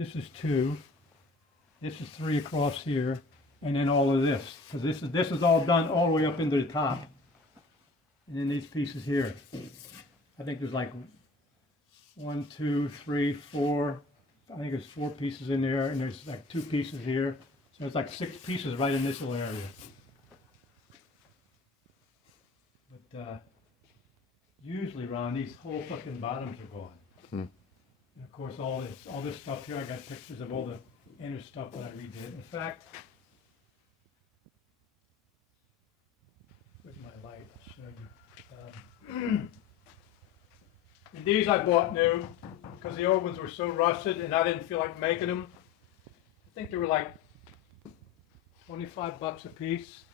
this is 2, this is 3 across here, and then all of this. Because this is all done all the way up into the top. And then these pieces here. I think there's like 1, 2, 3, 4. I think there's 4 pieces in there, and there's like 2 pieces here. So it's like 6 pieces right in this little area. But usually, Ron, these whole fucking bottoms are gone. And of course, all this stuff here, I got pictures of all the inner stuff that I redid. In fact, where's my light? I'll show you. And these I bought new because the old ones were so rusted and I didn't feel like making them. I think they were like 25 bucks a piece.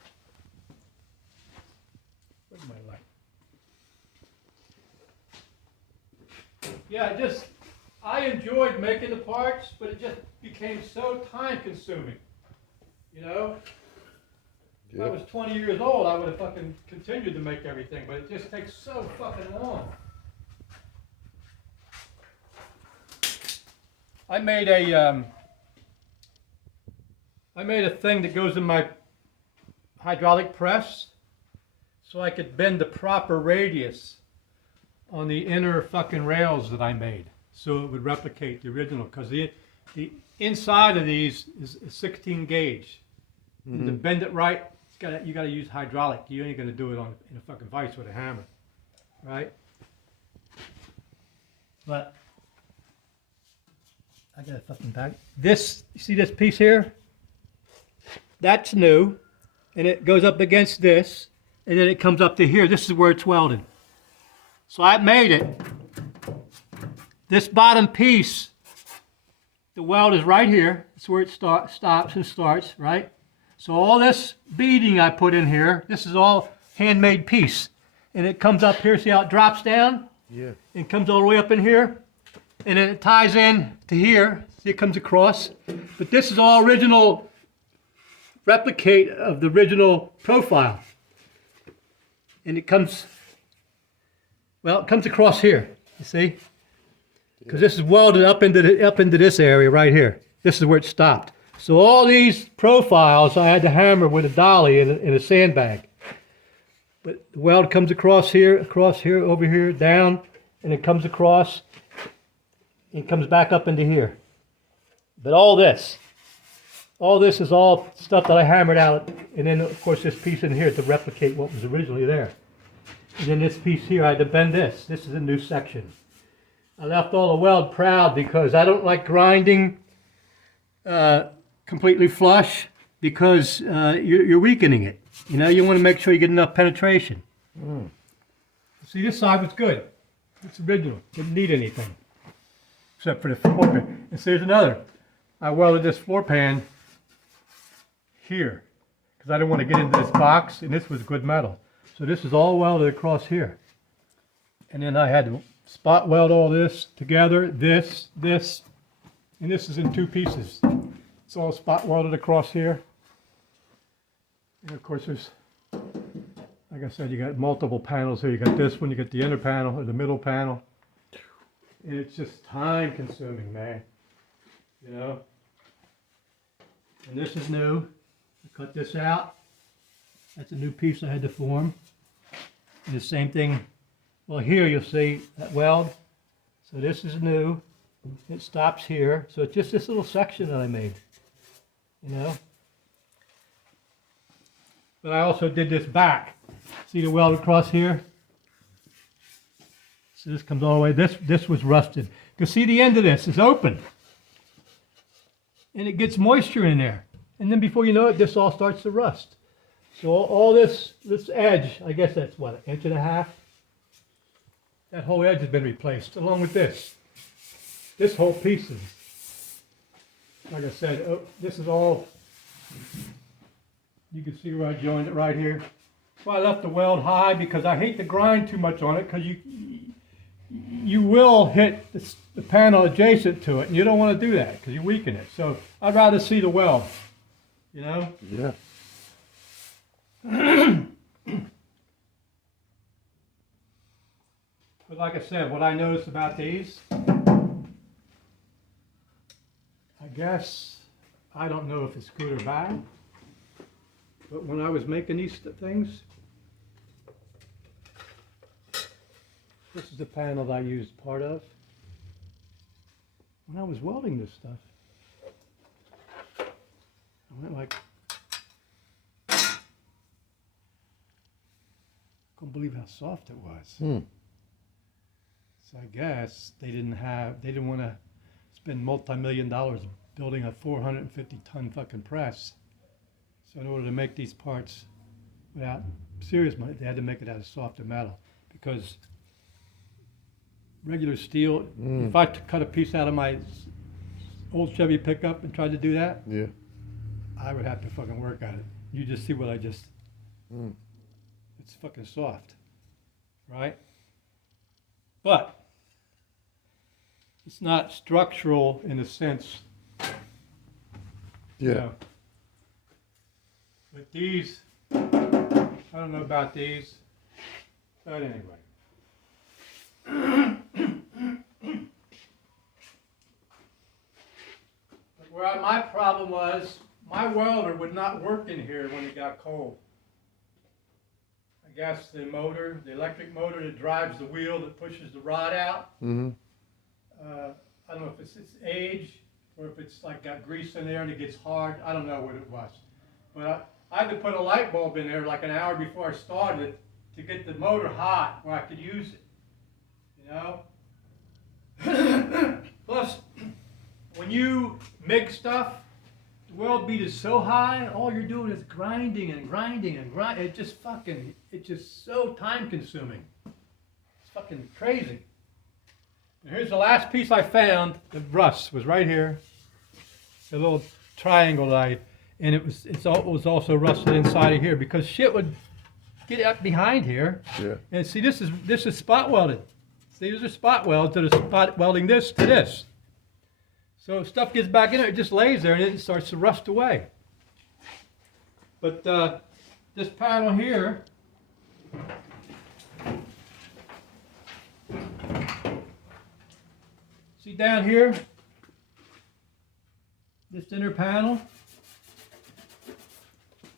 Where's my light? Yeah, I enjoyed making the parts, but it just became so time consuming. You know? If I was 20 years old, I would have fucking continued to make everything, but it just takes so fucking long. I made a thing that goes in my hydraulic press so I could bend the proper radius on the inner fucking rails that I made so it would replicate the original, because the inside of these is 16 gauge. And to bend it right, you got to use hydraulic. You ain't going to do it in a fucking vise with a hammer, right? But I got a fucking bag. This, you see this piece here? That's new, and it goes up against this, and then it comes up to here. This is where it's welded. So I made it. This bottom piece, the weld is right here. That's where it stops and starts, right? So all this beading I put in here, this is all handmade piece. And it comes up here, see how it drops down? Yeah. And comes all the way up in here. And then it ties in to here. See, it comes across. But this is all original replicate of the original profile. And it comes, well, it comes across here, you see? Because this is welded up into this area right here. This is where it stopped. So all these profiles I had to hammer with a dolly in a sandbag. But the weld comes across here, over here, down, and it comes across and comes back up into here. But all this is all stuff that I hammered out, and then of course this piece in here to replicate what was originally there. And then this piece here, I had to bend this. This is a new section. I left all the weld proud because I don't like grinding completely flush, because you're weakening it. You know, you want to make sure you get enough penetration. See, this side was good. It's original. Didn't need anything except for the floor pan. And so there's another. I welded this floor pan here because I didn't want to get into this box, and this was good metal. So this is all welded across here. And then I had to spot weld all this together, this, and this is in 2 pieces. It's all spot welded across here. And of course there's, like I said, you got multiple panels here. You got this one, you got the inner panel or the middle panel. And it's just time consuming, man. You know? And this is new. I cut this out. That's a new piece I had to form. And the same thing, well, here you'll see that weld. So this is new. It stops here. So it's just this little section that I made. You know? But I also did this back. See the weld across here? So this comes all the way. This was rusted. You see the end of this is open. And it gets moisture in there. And then before you know it, this all starts to rust. So all this edge, I guess that's what, 1.5 inches? That whole edge has been replaced, along with this. This whole piece is, like I said, this is all, you can see where I joined it right here. Well, I left the weld high because I hate to grind too much on it, because you will hit the panel adjacent to it, and you don't want to do that because you weaken it. So I'd rather see the weld, you know? Yeah. But like I said, what I noticed about these, guess, I don't know if it's good or bad, but when I was making these things, this is the panel that I used part of. When I was welding this stuff, I went like, couldn't believe how soft it was. So I guess they didn't want to spend multi-million dollars building a 450-ton fucking press. So in order to make these parts without serious money, they had to make it out of softer metal, because regular steel, if I cut a piece out of my old Chevy pickup and tried to do that, Yeah. I would have to fucking work at it. You just see what I just, it's fucking soft, right? But it's not structural in the sense, Yeah. you know. But these, I don't know about these, but anyway. But where my problem was, my welder would not work in here when it got cold. I guess the motor, the electric motor that drives the wheel that pushes the rod out, I don't know if it's its age or if it's like got grease in there and it gets hard. I don't know what it was. But I had to put a light bulb in there like an hour before I started to get the motor hot where I could use it. You know? Plus, when you MIG stuff, the weld beat is so high, all you're doing is grinding and grinding and grinding. It's just so time consuming. It's fucking crazy. And here's the last piece I found. The rust was right here. The little triangle and it was also rusted inside of here because shit would get up behind here. Yeah. And see, this is spot welded. See, these are spot welds that are spot welding this to this. So if stuff gets back in there, it just lays there and it starts to rust away. But this panel here, see down here, this inner panel,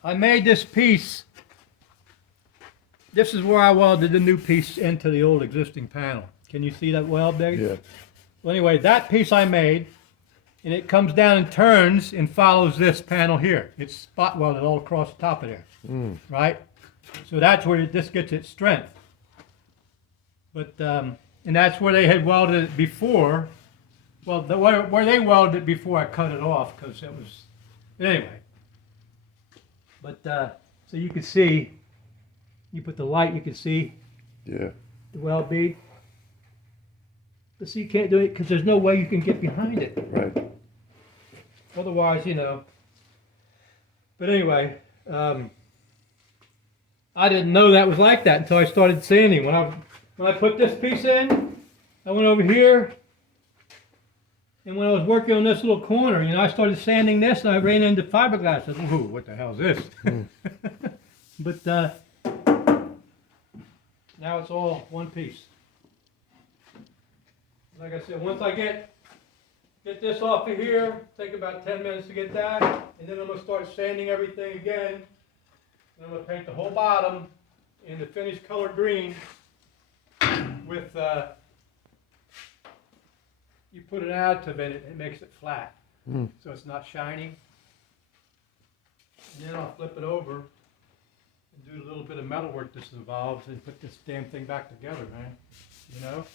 I made this piece. This is where I welded the new piece into the old existing panel. Can you see that weld there? Yeah. Well, anyway, that piece I made, and it comes down and turns and follows this panel here. It's spot welded all across the top of there, right? So that's where this gets its strength. But and that's where they had welded it before. Well, where they welded it before I cut it off because it was. But anyway. But so you can see. You put the light, you can see. Yeah. The weld bead. But see, you can't do it because there's no way you can get behind it. Right. Otherwise, you know. But anyway, I didn't know that was like that until I started sanding. When I put this piece in, I went over here, and when I was working on this little corner, you know, I started sanding this, and I ran into fiberglass. I said, "Ooh, what the hell is this?" But now it's all one piece. Like I said, once I get this off of here, take about 10 minutes to get that, and then I'm going to start sanding everything again. And I'm going to paint the whole bottom in the finished color green with, you put an additive in it, it makes it flat, so it's not shiny. And then I'll flip it over and do a little bit of metal work that's involved and put this damn thing back together, man, you know?